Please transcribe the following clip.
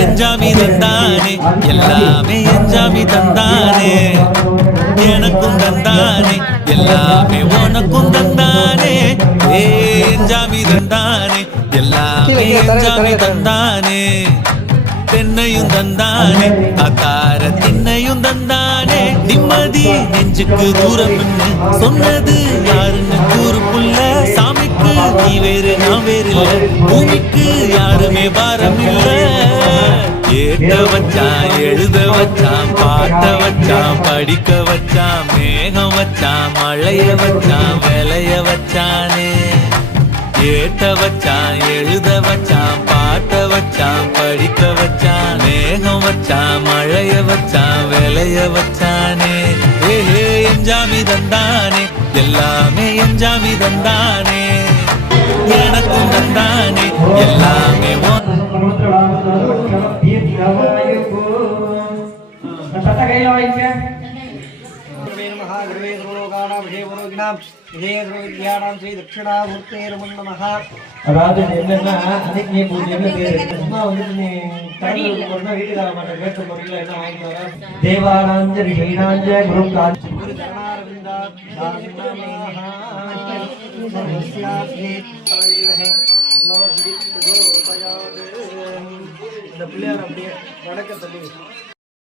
எஞ்சாமி தந்தானே எல்லாமே எஞ்சாமி தந்தானே எனக்கும் தந்தானே எல்லாமே உனக்கும் தந்தானே எஞ்சாமி தந்தானே எல்லாமே எஞ்சாமி தந்தானே தென்னையும் தந்தானே அக்கார திண்ணையும் தந்தானே நிம்மதி நெஞ்சுக்கு தூரம் சொன்னது யாருன்னு கூறுக்குள்ள சாமிக்கு நீ வேறு நான் வேறு இல்ல பூமிக்கு யாருமே பாரம் இல்ல ஏட்ட வச்சான் எழுத வச்சான் பாட்ட வச்சான் படிக்க வச்சான் மேகம் வச்சான் மழைய வச்சான் விளைய வச்சானே ஏட்ட வச்சான் எழுத வச்சான் பாட்ட வச்சான் படிக்க வச்சான் மேகம் வச்சான் மழைய வச்சான் விளைய வச்சானே ஏஹே எஞ்சாமி தந்தானே எல்லாமே எஞ்சாமி தந்தானே எனக்கும் தந்தானே எல்லாமே ஸ்ரீ தட்சிணாமூர்த்தேர்மன் நமஹ. அதாவது என்னன்னா அன்னைக்கு நீ பூஜை என்ன பேரு சும்மா வந்துட்டு நீ கடவுள் போனா வீட்டுக்கார மாட்டேன் கேட்ட முறையில் என்ன வாங்கிட்டு வர தேவானாஞ்ச ரிஷீனாஞ்ச குரு காஞ்சி குரு சரணாரவிந்தா இந்த பிள்ளையார் அப்படியே வடக்க தள்ளி